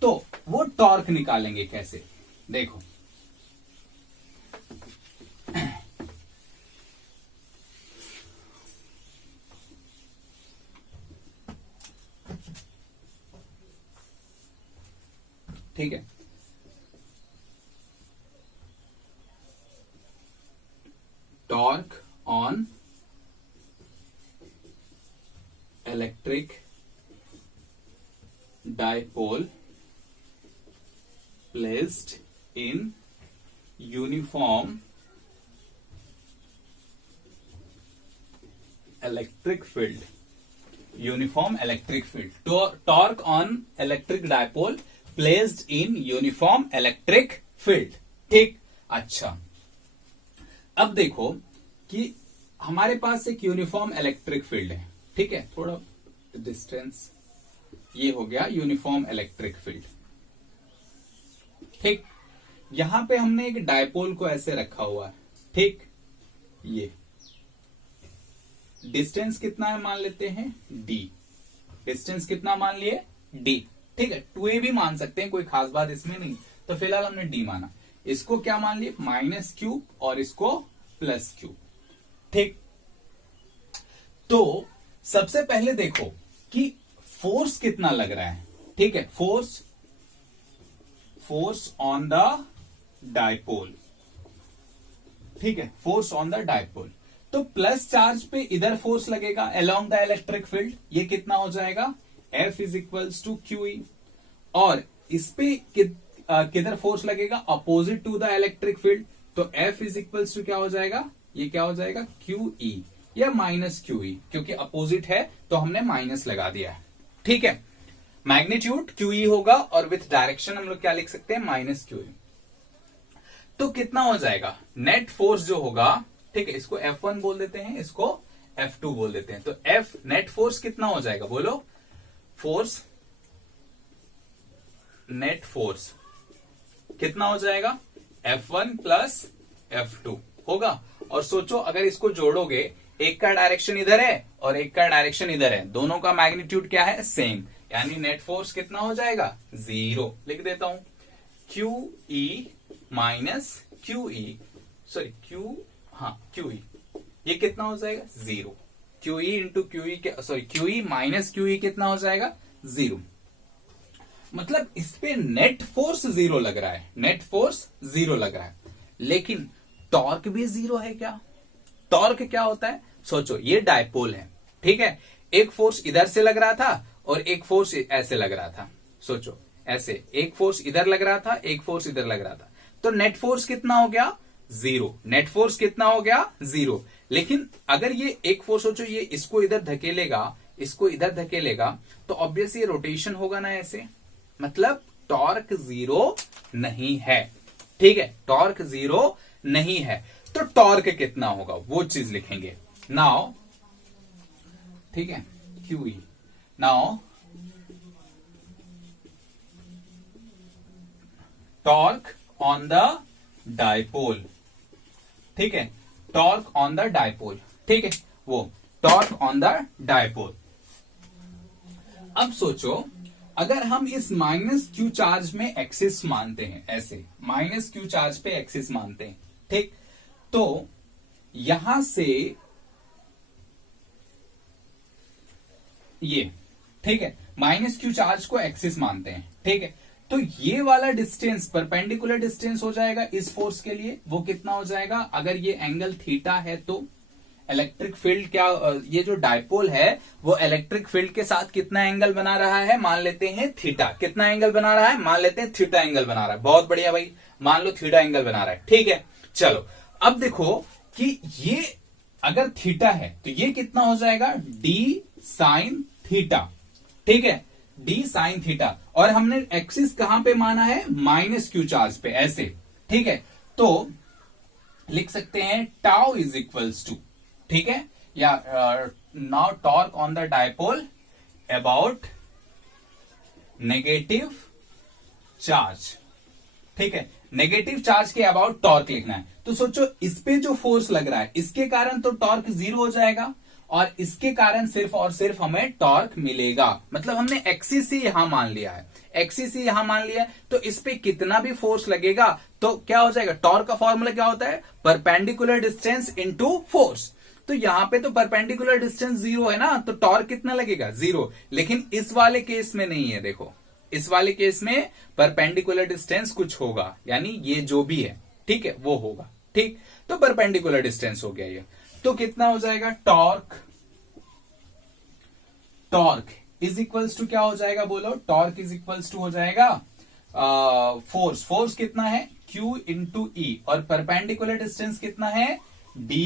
तो वो टॉर्क निकालेंगे कैसे, देखो ठीक है। Torque on electric dipole placed in uniform electric field, uniform electric field, torque on electric dipole placed in uniform electric field, ठीक। अच्छा अब देखो कि हमारे पास एक यूनिफॉर्म इलेक्ट्रिक फील्ड है, ठीक है, थोड़ा डिस्टेंस, ये हो गया यूनिफॉर्म इलेक्ट्रिक फील्ड, ठीक। यहां पे हमने एक डायपोल को ऐसे रखा हुआ है, ठीक, ये डिस्टेंस कितना है मान लेते हैं d, डिस्टेंस कितना मान लिए d, ठीक है, 2a भी मान सकते हैं, कोई खास बात इसमें नहीं, तो फिलहाल हमने d माना, इसको क्या मान लिए -q और इसको +q, ठीक। तो सबसे पहले देखो कि फोर्स कितना लग रहा है, ठीक है, फोर्स ऑन द डायपोल, ठीक है, फोर्स ऑन द डायपोल। तो प्लस चार्ज पे इधर फोर्स लगेगा अलोंग द इलेक्ट्रिक फील्ड, ये कितना हो जाएगा F is equals to QE। और इस पे किधर फोर्स लगेगा opposite to the electric field, तो F इज इक्वल्स टू क्या हो जाएगा, ये क्या हो जाएगा QE या माइनस QE, क्योंकि अपोजिट है तो हमने माइनस लगा दिया है। ठीक है, मैग्नीट्यूड QE होगा और विथ डायरेक्शन हम लोग क्या लिख सकते हैं माइनस QE। तो कितना हो जाएगा नेट फोर्स जो होगा, ठीक है, इसको F1 बोल देते हैं, इसको F2 बोल देते हैं। तो F नेट फोर्स कितना हो जाएगा बोलो, फोर्स नेट फोर्स कितना हो जाएगा F1 प्लस F2 होगा। और सोचो अगर इसको जोड़ोगे, एक का डायरेक्शन इधर है और एक का डायरेक्शन इधर है, दोनों का मैग्नीट्यूड क्या है सेम, यानी नेट फोर्स कितना हो जाएगा 0। लिख देता हूं QE minus QE, sorry QE, ये कितना हो जाएगा 0। QE इंटू QE के, सॉरी QE माइनस QE कितना हो जाएगा 0। मतलब इस पे नेट फोर्स 0 लग रहा है, नेट फोर्स 0 लग रहा है, लेकिन टॉर्क भी 0 है क्या। टॉर्क क्या होता है, सोचो ये डायपोल है, ठीक है, एक फोर्स इधर से लग रहा था और एक फोर्स ऐसे लग रहा था। सोचो ऐसे एक फोर्स इधर लग रहा था, एक फोर्स इधर लग रहा था, तो नेट फोर्स कितना हो गया 0। नेट फोर्स कितना हो गया 0। लेकिन अगर ये एक फोर्स, सोचो ये इसको इधर धकेलेगा, इसको इधर धकेलेगा, तो ऑब्वियसली ये रोटेशन होगा ना ऐसे, मतलब टॉर्क 0 नहीं है। ठीक है, टॉर्क 0 नहीं है, तो टॉर्क कितना होगा वो चीज लिखेंगे नाउ। ठीक है, QE now torque on the dipole. ठीक है, टॉर्क ऑन द डायपोल, ठीक है, वो टॉर्क ऑन द डायपोल। अब सोचो अगर हम इस माइनस Q चार्ज में एक्सिस मानते हैं, ऐसे माइनस Q चार्ज पे एक्सिस मानते हैं, ठीक, तो यहां से ये, ठीक है, माइनस Q चार्ज को एक्सिस मानते हैं, ठीक है, तो ये वाला डिस्टेंस परपेंडिकुलर डिस्टेंस हो जाएगा इस फोर्स के लिए, वो कितना हो जाएगा, अगर ये एंगल थीटा है तो इलेक्ट्रिक फील्ड क्या, ये जो डायपोल है वो इलेक्ट्रिक फील्ड के साथ कितना एंगल बना रहा है, मान लेते हैं थीटा। कितना एंगल बना रहा है, मान लेते हैं थीटा एंगल बना रहा है। बहुत बढ़िया भाई, मान लो थीटा एंगल बना रहा है, ठीक है। चलो अब देखो कि ये अगर थीटा है तो ये कितना हो जाएगा d साइन थीटा, ठीक है, d साइन थीटा, और हमने एक्सिस कहां पे माना है माइनस Q चार्ज पे, ऐसे, ठीक है, तो लिख सकते हैं टाउ इज इक्वल्स टू, ठीक है, या now torque on the dipole about negative charge, ठीक है, नेगेटिव चार्ज के अबाउट टॉर्क लिखना है। तो सोचो इस पे जो फोर्स लग रहा है इसके कारण तो टॉर्क 0 हो जाएगा, और इसके कारण सिर्फ और सिर्फ हमें टॉर्क मिलेगा। मतलब हमने एक्सिस ही यहां मान लिया है, एक्सिस ही यहां मान लिया है, तो इस पे कितना भी फोर्स लगेगा तो क्या हो जाएगा, टॉर्क का फॉर्मूला क्या होता है, परपेंडिकुलर डिस्टेंस इनटू फोर्स। तो यहां पे तो परपेंडिकुलर डिस्टेंस 0 है ना, तो टॉर्क कितना लगेगा 0। लेकिन इस वाले केस में नहीं है, देखो इस वाले केस में परपेंडिकुलर डिस्टेंस कुछ होगा, यानी ये जो भी है, ठीक है, वो होगा, ठीक, तो परपेंडिकुलर डिस्टेंस हो गया ये। तो कितना हो जाएगा torque, torque is equals to क्या हो जाएगा बोलो, टॉर्क इज इक्वल्स टू हो जाएगा फोर्स, फोर्स कितना है Q इंटू E, और परपेंडिकुलर डिस्टेंस कितना है d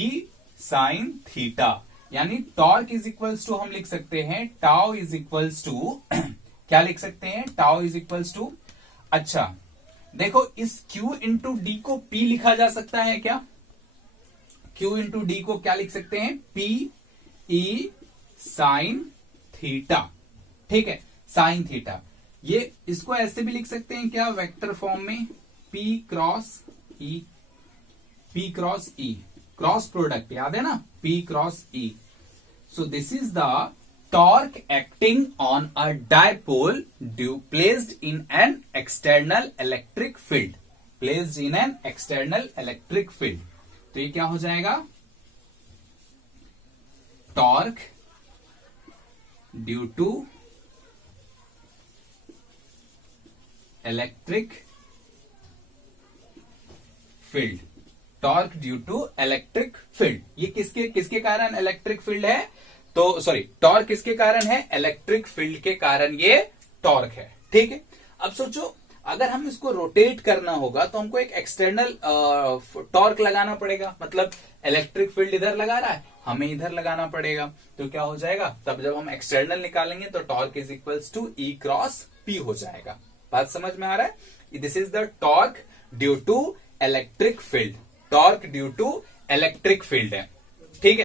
साइन थीटा, यानी टॉर्क इज इक्वल्स टू हम लिख सकते हैं टाउ इज इक्वल्स टू क्या लिख सकते हैं, टाउ इज इक्वल्स टू, अच्छा देखो इस Q इंटू डी को P लिखा जा सकता है क्या, Q इंटू डी को क्या लिख सकते हैं P E साइन थीटा, ठीक है, साइन थीटा। ये इसको ऐसे भी लिख सकते हैं क्या, वेक्टर फॉर्म में P cross E, P cross E, cross product याद है ना, P cross E। So this is the torque acting on a dipole placed in an external electric field, placed in an external electric field। तो ये क्या हो जाएगा, torque due to electric field, torque due to electric field. ये किसके किसके कारण इलेक्ट्रिक फील्ड है? तो सॉरी, टॉर्क किसके कारण है? इलेक्ट्रिक फील्ड के कारण ये टॉर्क है। ठीक है, अब सोचो अगर हम इसको रोटेट करना होगा तो हमको एक एक्सटर्नल टॉर्क लगाना पड़ेगा, मतलब इलेक्ट्रिक फील्ड इधर लगा रहा है, हमें इधर लगाना पड़ेगा, तो क्या हो जाएगा? तब जब हम एक्सटर्नल निकालेंगे तो torque is equals to E cross P हो जाएगा। बात समझ में आ रहा है? This is the torque due to electric field, torque due to electric field है।